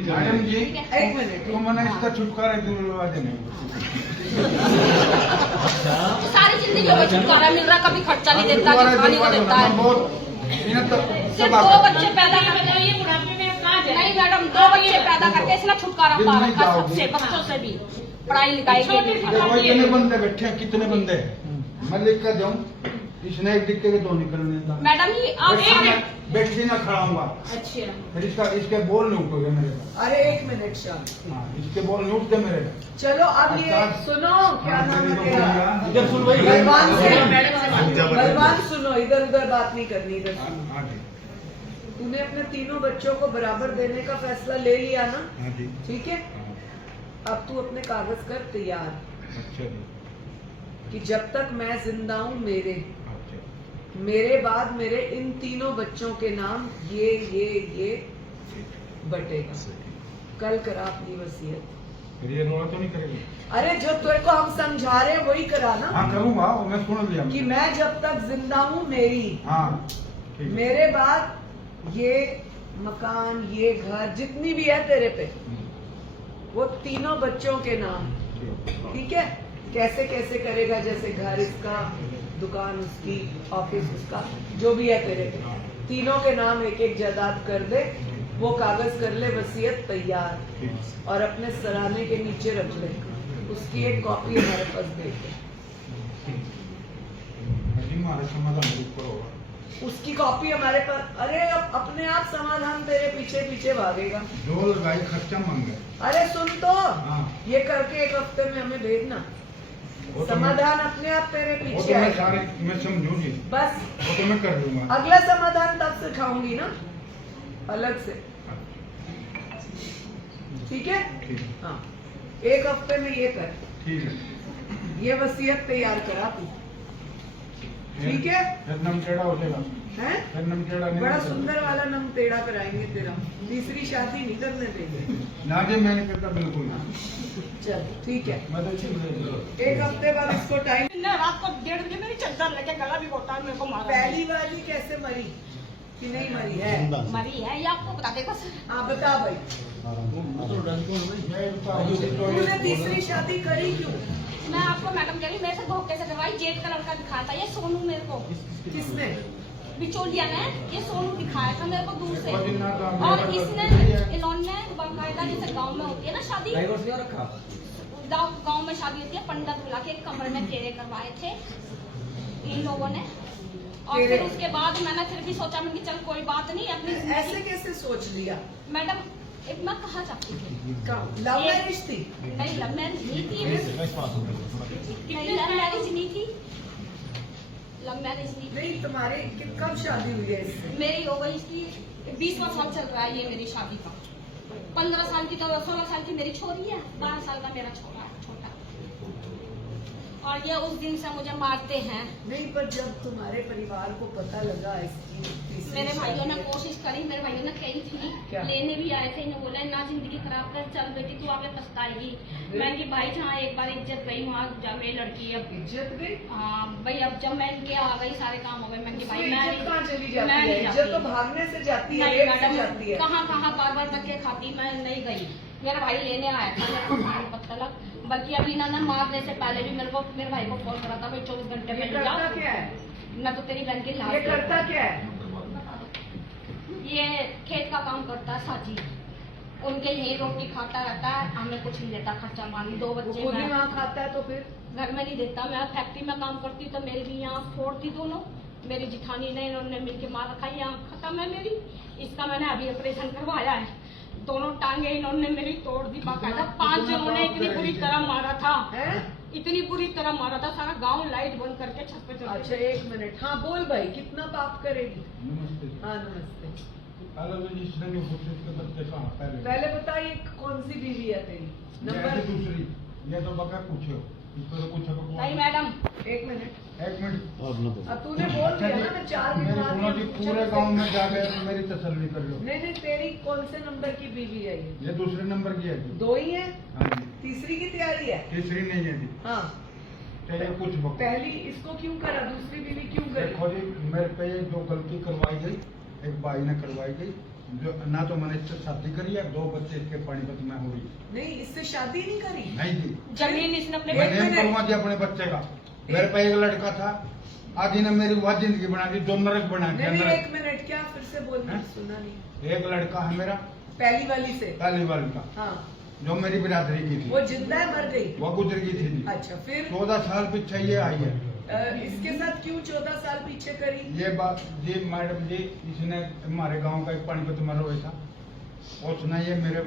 Madam जी एक minute तो मैंने इसका छुटकारा दिलवा देने सारी जिंदगी में छुटकारा मिल रहा, कभी खर्चा नहीं देता, खाने को देता है। सिर्फ 2 बच्चे पैदा करके ये बुढ़ापे में कहाँ जाए? नहीं मैडम, 2 बच्चे पैदा करके इसने छुटकारा पा रखा सबसे, बच्चों से भी पढ़ाई लिखाई के लिए। कितने बंदे बैठे हैं, कितने बंदे हैं? मैं लिख कर दूं, इसने एक लिख के 2 निकलने था। मैडम ये आप बैठी ना खड़ा हूँगा, अच्छे फिर इसके बोल नहीं उठोगे मेरे पास। अरे एक मिनट शाम, हाँ, इसके बोल नहीं उठते मेरे पास। चलो अब ये सुनो, क्या नाम है तेरा? इधर सुन भाई, बलवान सुनो, इधर उधर बात नहीं करनी, इधर सुनो। हाँ जी, तूने अपने तीनों बच्चों को बराबर देने का फैसला ले लिया ना? हाँ जी, ठीक है, अब तू अपने कागज कर तैयार अच्छा जी, कि जब तक मैं जिंदा हूँ अच्छा, मेरे बाद मेरे इन तीनों बच्चों के नाम ये बटेगा। कल करा अपनी वसीयत। फिर ये रोना तो नहीं करेगी? अरे जो तेरे को हम समझा रहे हैं वही करा ना, हाँ करूँगा, वो मैं सुन लिया कि मैं जब तक जिंदा हूँ मेरी, हाँ ठीक है। मेरे बाद ये मकान ये घर जितनी भी है तेरे पे, वो तीनों बच्चों के नाम, ठीक है? कैसे कैसे करेगा, जैसे घर इसका, दुकान उसकी, ऑफिस उसका, जो भी है तेरे पे, तीनों के नाम एक एक जायदाद कर दे, वो कागज कर ले, वसीयत तैयार, और अपने सराहने के नीचे रख ले। उसकी एक कॉपी हमारे पास दे दे। उसकी कॉपी हमारे पास, अरे अब अपने आप समाधान तेरे पीछे पीछे भागेगा। जो लगाई खर्चा मांगे। अरे सुन तो, हाँ। ये करके 1 हफ्ते में हमें भेजना, वो तो समाधान अपने आप तेरे वो पीछे तो मैं आएगा। सारे मैं समझू जी, बस वो तो मैं कर दूंगा। अगला समाधान तब सिखाऊंगी ना, अलग से, ठीक है? ठीक है, हाँ, 1 हफ्ते में ये कर, ठीक है, ये वसीयत तैयार करा तू, ठीक है? फिर नम टेढ़ा हो जाएगा, हैं? फिर नम टेढ़ा नहीं बड़ा हो जाएगा। सुंदर वाला नम टेढ़ा कराएंगे तेरा, तीसरी शादी नहीं करने देंगे। ना जी मैं नहीं करता बिल्कुल ना। चल ठीक है, मैं तो ठीक है। 1 हफ्ते बाद इसको टाइम। रात को 1:30 बजे मेरी चद्दर लेके गला भी होता है, मेरे को मारा। पहली वाली कैसे मरी कि नहीं मरी है? मरी है, ये आपको बता देगा सर। हाँ बता भाई, मैं बताऊं तूने तीसरी शादी करी क्यों? मैं आपको मैडम कह रही, मेरे से धोखे से करवाई, जेठ का लड़का दिखाया था, ये सोनू मेरे को किसने? बिचौलिया ने, ये सोनू दिखाया था मेरे को दूर से, और और इसने इन्होंने बाकायदा, जैसे गांव में होती है ना शादी, गांव में शादी होती है, पंडित बुला के एक कमरे में फेरे करवाए थे इन लोगों ने। और फिर उसके बाद मैंने फिर भी सोचा, मैंने चल कोई बात नहीं, अपनी ऐसे कैसे सोच लिया? मैडम एक मैं कहा चाहती थी, लव मैरिज थी? नहीं लव मैरिज नहीं थी, नहीं लव मैरिज नहीं थी, लव मैरिज नहीं थी। नहीं, तुम्हारे कब शादी हुई है इससे? मेरी हो गई इसकी 20वां साल चल रहा है ये मेरी शादी का। 15 साल की तो 16 साल की मेरी छोरी है, 12 साल का मेरा छोटा, और ये उस दिन से मुझे मारते हैं। नहीं, पर जब तुम्हारे परिवार को पता लगा इसकी, मेरे भाइयों ने कोशिश करी, मेरे भाइयों ने कही थी, क्या? लेने भी आए थे, इन्हें बोला ना जिंदगी खराब कर, चल बेटी तू आगे पछताएगी। मैं कि भाई जहाँ एक बार इज्जत गई वहाँ जावे लड़की, अब इज्जत गई? हाँ भाई, अब जब मैं इनके आ गई सारे काम हो गए, मैं कि भाई मैं इज्जत कहाँ चली मैं जाती है? नहीं इज्जत तो जाती। भागने से जाती है, नहीं रेप से मैडम, जाती है। कहाँ कहाँ बार धक्के खाती, मैं नहीं गई। मेरा भाई लेने आया था, मेरे को पता लगा, बल्कि अभी इन्होंने मारने से पहले भी मेरे भाई को फोन करा था, भाई 24 घंटे ये में करता क्या है? मैं तो तेरी बहन की ये लाश करता क्या है? ये खेत का काम करता है साजी, उनके यही रोटी खाता रहता है, हमें कुछ नहीं देता खर्चा पानी। 2 वो बच्चे खुद ही मैं वहाँ खाता है तो फिर? घर में नहीं देता, मैं फैक्ट्री में काम करती तो मेरी भी यहाँ फोड़ती दोनों, मेरी जिठानी ने इन्होंने मिलकर मार रखा है, यहाँ खत्म है मेरी। इसका मैंने अभी ऑपरेशन करवाया है, दोनों टांगे इन्होंने मेरी तोड़ दी बाकायदा। 5 जनों ने इतनी बुरी तरह मारा था, इतनी बुरी तरह मारा था, सारा गांव लाइट बंद करके छत पे चढ़। अच्छा 1 मिनट, हाँ बोल भाई, कितना पाप करेगी? नमस्ते। हाँ नमस्ते। पहले पहले बताइए कौन सी बीवी है तेरी? नंबर दूसरी, ये तो बका पूछो, इसको तो पूछो। नहीं मैडम 1 मिनट, 1 मिनट। अब तूने बोल दिया ना, मैं 4 मेरे बीमार सुनो जी, पूरे गांव में जाके मेरी तसल्ली कर लो। नहीं, तेरी कौन से नंबर की बीवी है ये? ये दूसरे नंबर की है जी। 2 ही है? हाँ जी, तीसरी की तैयारी है? तीसरी नहीं है जी। हाँ, तो ये कुछ बको। पहली इसको क्यों करा, दूसरी बीवी क्यों करी? देखो जी, मेरे पे ये जो गलती करवाई गई, एक भाई ने करवाई गई, ना तो मैंने इससे शादी करी है, 2 बच्चे इसके पानीपत में हुई। नहीं, इससे शादी नहीं करी। नहीं जी, जमीन इसने अपने एक मैंने मिनट। करवा दिया अपने बच्चे का। मेरे पे एक लड़का था, आज इन्हें मेरी वह जिंदगी बना दी, 2 नरक बना दिया। नहीं, नरक। 1 मिनट, क्या फिर से बोलना, हैं? सुना नहीं। एक लड़का है मेरा पहली वाली से? पहली वाली का, हाँ, जो मेरी बिरादरी की थी, वो जिंदा है, मर गई? वो गुजर गई थी जी। अच्छा, फिर 14 साल पीछे ये आई है। इसके साथ क्यों 14 साल पीछे करी? ये बात जी मैडम जी, इसने हमारे गांव का एक पानीपत में रोए था, उसने ये मेरे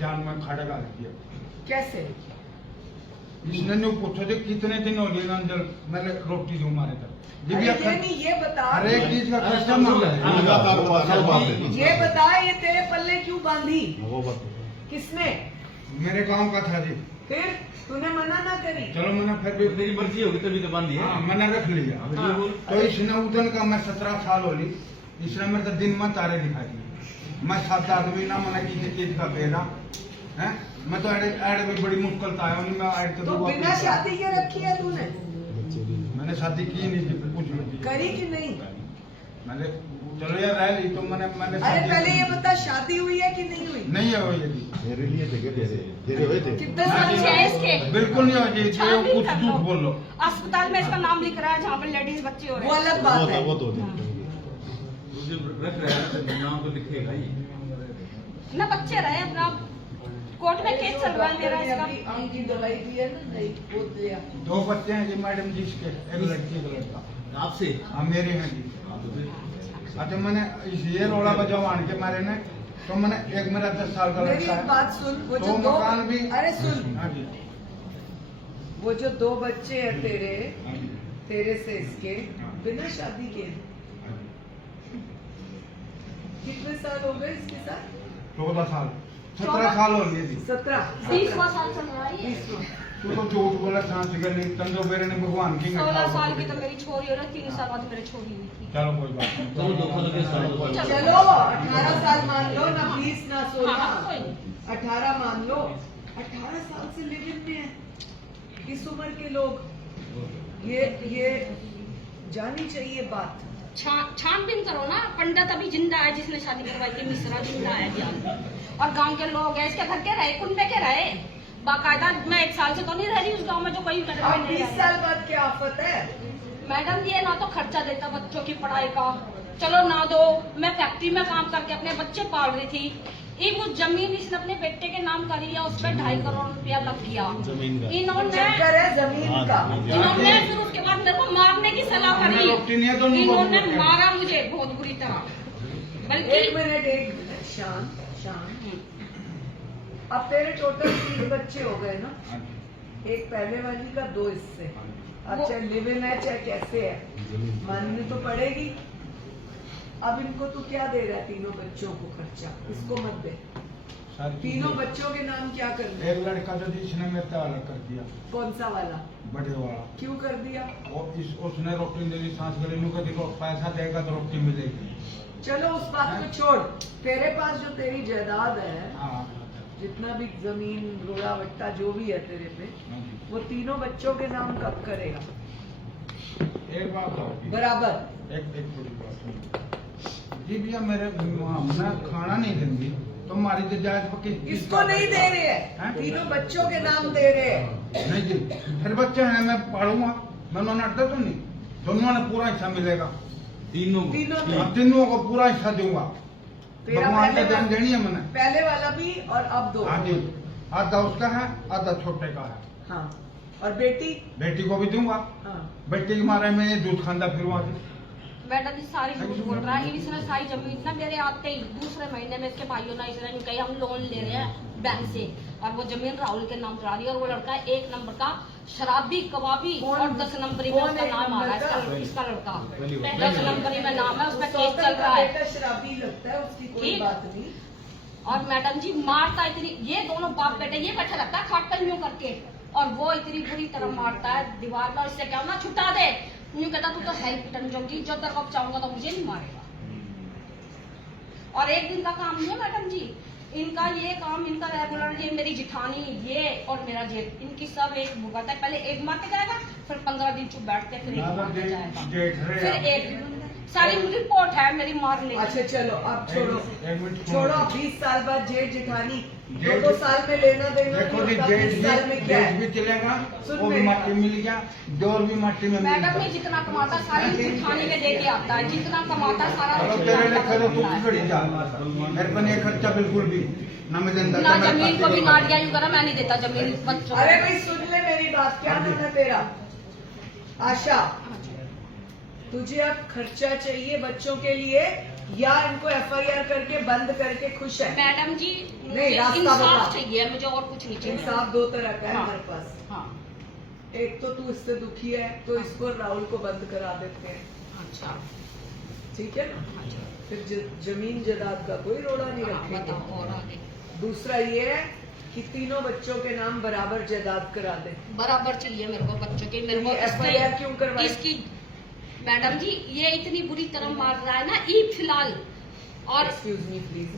जान में खाड़ा डाल दिया। कैसे? इसने न्यू पूछो जी कितने दिन हो गए अंजल मैंने रोटी दूं मारे तक जी अरे भी ये नहीं, ये बता, हर एक चीज का खर्चा मांगा है। ये बता, ये तेरे पल्ले क्यों बांधी? वो बात किसने? मेरे गांव का था जी। फिर तूने मना ना करी? चलो मैंने फिर भी मेरी मर्जी होगी तभी तो बांधी है। हाँ, मैंने रख लिया। हाँ। तो इसने उधन का मैं 17 साल हो ली, इसने मेरे को दिन में तारे दिखा दिए। मैं 7 आदमी ना मैंने किसी चीज का बेरा है, मैं तो ऐड में बड़ी मुश्किल था आया मैं ऐड तो बिना शादी के रखी है तूने? मैंने शादी की नहीं थी, कुछ नहीं करी कि नहीं? मैंने चलो यार रह ली तो मैंने अरे शादी पहले की। ये बता, शादी हुई है कि नहीं हुई? नहीं है वो ये जी। मेरे लिए थे तेरे हुए थे। कितने हाँ साल जी, बच्चे से? हैं इसके? बिल्कुल नहीं हो जी, छानबीन कुछ कर झूठ लो। बोल लो। अस्पताल में इसका नाम लिख रहा है जहाँ पे लेडीज बच्चे हो रहे वो हैं। अलग बात है। वो तो रख रहा है नाम तो लिखेगा ही। ना बच्चे रहे अपना, कोर्ट में केस चल रहा है मेरा अभी इसका। आम की दवाई दी है ना, नहीं वो दिया। 2 बच्चे हैं जी मैडम जी इसके, एक लड़की एक लड़का। आपसे हाँ मेरे हैं जी। अच्छा मैंने ये रोड़ा बजावान के मारे ने, तो मैंने एक मेरा 10 साल का मेरी लड़का एक है। बात सुन, वो जो 2 दो, मकान भी। अरे सुन, हाँ जी, वो जो 2 बच्चे हैं तेरे, हाँ जी, तेरे से इसके, हाँ। बिना शादी के हैं। हाँ जी। कितने साल हो गए इसके साथ? 14 साल 17 साल हो गए जी। 17? 20वां साल चल रहा है ये। 20वां। तू तो झूठ बोला, सांस गली तंदो बेरे ने भगवान की 16 साल की तो मेरी छोरी हो रही, 3 साल बाद मेरी छोरी हुई थी। चलो कोई बात नहीं। दो दो साल के साथ। चलो 18 साल मान लो ना, 20 ना 16, हाँ, कोई नहीं। 18 मान लो। 18 साल से लिव इन में है इस उम्र के लोग। ये जानी चाहिए बात। छानबीन करो ना, पंडित अभी जिंदा है जिसने शादी करवाई थी, मिश्रा जिंदा है ज्ञान, और गांव के लोग हैं, इसके घर के रहे, कुंबे के रहे बाकायदा। मैं 1 साल से तो नहीं रह रही उस गांव में जो कहीं कर अब 20 साल बाद क्या आफत है? मैडम ये ना तो खर्चा देता बच्चों की पढ़ाई का, चलो ना दो, मैं फैक्ट्री में काम करके अपने बच्चे पाल रही थी। ये वो जमीन इसने अपने बेटे के नाम करी है, उस पर 2.5 करोड़ रुपया लग गया। जमीन का। इन्होंने चक्कर है जमीन का। फिर उसके बाद मेरे को मारने की सलाह करी। रोटी नहीं है तो इन्होंने मारा मुझे बहुत बुरी तरह, बल्कि 1 मिनट, शांत शांत। अब तेरे टोटल 3 बच्चे हो गए ना, हाँ जी, एक पहले वाली का, 2 इससे। अब चाहे लिव इन है चाहे कैसे है, माननी तो पड़ेगी। अब इनको तू क्या दे रहा है? 3 बच्चों को खर्चा, इसको मत दे। सारी 3 चीजें। बच्चों के नाम क्या करना है? एक लड़का जो जी इसने मेरे से अलग कर दिया, कौन सा वाला? बड़े वाला। क्यों कर दिया? उसने रोटी दे दी, सांस गली नु कभी पैसा देगा तो रोटी मिलेगी। चलो उस बात को छोड़। तेरे पास जो तेरी जायदाद है, हाँ जितना भी जमीन रोड़ा वट्टा जो भी है तेरे पे, हाँ जी। वो 3 बच्चों के नाम कब करेगा? एक बात और भी। बराबर। एक थोड़ी बात सुनो। जी भैया मेरे हमने खाना नहीं देंगी तो हमारी तो जायज पक्की। इसको नहीं दे रहे हैं? हैं, 3 बच्चों के नाम दे रहे हैं। नहीं जी, फिर बच्चे हैं मैं पालूंगा, मैं उन्होंने अड्डा तो नहीं, दोनों ने पूरा हिस्सा मिलेगा। तीनों को। तीनों में। अब तीनों को पूरा हिस्सा दूंगा, तेरा भगवान ने पहले दान देनी है मैंने। पहले वाला भी और अब 2। हाँ जी, आधा उसका है आधा छोटे का है। हाँ, और बेटी? बेटी को भी दूंगा, हाँ। बेटी के मारे में ये दूध खांदा फिरवा दी। मैडम जी सारी झूठ बोल रहा है। इसने सारी जमीन ना मेरे आते ही दूसरे महीने में इसके भाइयों ने इसने कही हम लोन ले रहे हैं बैंक से, और वो जमीन राहुल के नाम करा दी। और वो लड़का 1 नंबर का शराबी कबाबी, कौन- और 10 नंबरी में कौन उसका एक नाम आ रहा है, नंबर इसका लड़का पहली बार। 10 नंबरी में नाम है, उसका केस सौतन चल का रहा है। बेटा शराबी लगता है, उसकी कोई ठीक। बात नहीं। और मैडम जी मारता इतनी, ये दोनों बाप बेटे ये बैठा रहता है खाट पर यूं करके, और वो इतनी बुरी तरह मारता है दीवार पर। इससे क्या ना छुटा दे, यूं कहता तू तो है पिटन जोगी, जो तेरे को चाहूंगा तो मुझे नहीं मारेगा। और एक दिन का काम नहीं है मैडम जी, इनका ये काम, इनका रेगुलर, ये मेरी जिठानी ये और मेरा जेठ, इनकी सब एक भुगत है। पहले एक मार के जाएगा, फिर 15 दिन चुप बैठते, फिर एक मार के जाएगा, फिर एक दिन सारी रिपोर्ट है मेरी मारने की। अच्छा चलो अब छोड़ो एक मिनट छोड़ो। 20 साल बाद जेठ जेठानी 2 साल में लेना देना देखो नहीं जी होता, जेठ 20 साल में क्या जेठ है? भी चलेगा, सुन वो भी मेरी माटी मिल गया, जोर भी माटी में मिल मैडम गया। ने जितना कमाता सारी जिठानी में दे के आता है, जितना कमाता सारा चलो तेरे लिए खर्च तू खड़ी जा, मेरे को नहीं खर्चा बिल्कुल भी ना मैं जनता ना जमीन को भी नाट गया यूं करा, मैं नहीं देता जमीन बच्चों अरे को। भाई सुन ले मेरी बात, क्या नाम है तेरा? आशा, तुझे अब खर्चा चाहिए बच्चों के लिए या इनको FIR करके बंद करके खुश है? मैडम जी नहीं, मुझे रास्ता इंसाफ बता। चाहिए, मुझे और कुछ नहीं चाहिए। इंसाफ 2 तरह का है हाँ। हमारे पास। हाँ एक तो तू इससे दुखी है तो इसको राहुल को बंद करा देते हैं, अच्छा ठीक है ना? हाँ जी। फिर जमीन जायदाद का कोई रोड़ा नहीं हाँ, रखेंगे। बताओ और आगे। दूसरा ये है कि तीनों बच्चों के नाम बराबर जायदाद करा दे। बराबर चाहिए मेरे को बच्चों के, मेरे को ये FIR क्यों करवाई? इसकी मैडम जी ये इतनी बुरी तरह मार रहा है ना ई फिलहाल, और एक्सक्यूज मी प्लीज।